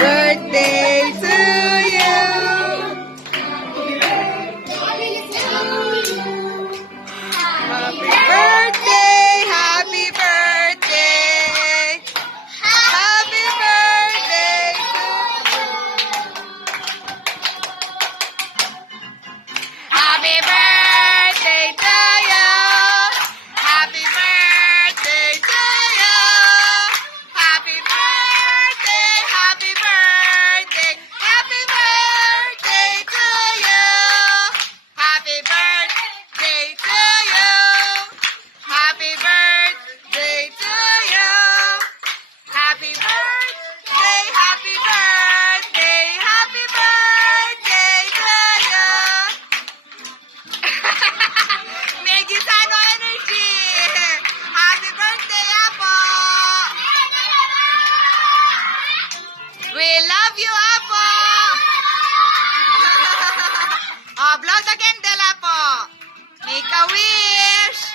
birthday to you. Happy birthday, happy birthday. Happy birthday to you. Happy birthday to you. Happy birthday to you. Happy birthday, happy birthday. Happy birthday to you. Happy birthday to you. Happy birthday to you. Happy birthday, happy birthday. Happy birthday to you. Meggy Sano Energy! Happy birthday, Apo! We love you, Apo! Oh, blow the candle, Apo! Make a wish!